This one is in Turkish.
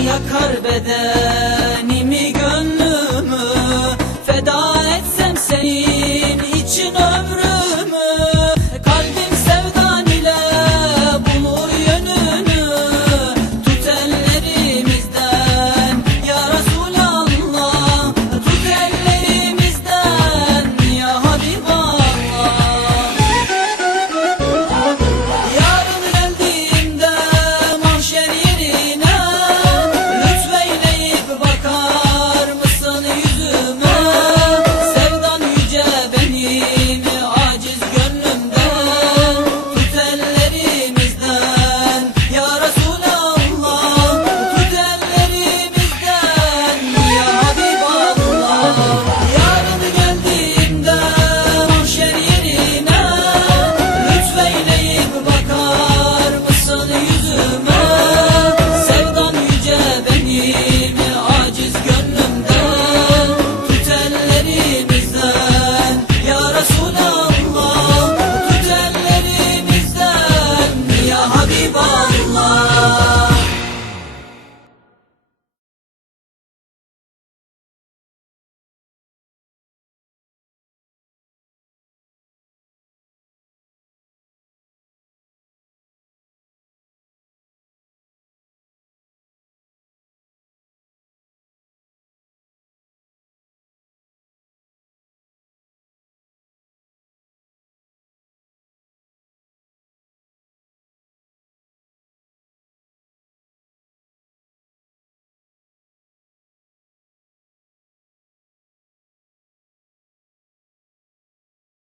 yakar bedenimi gönlümü. Feda etsem senin için ömrümü.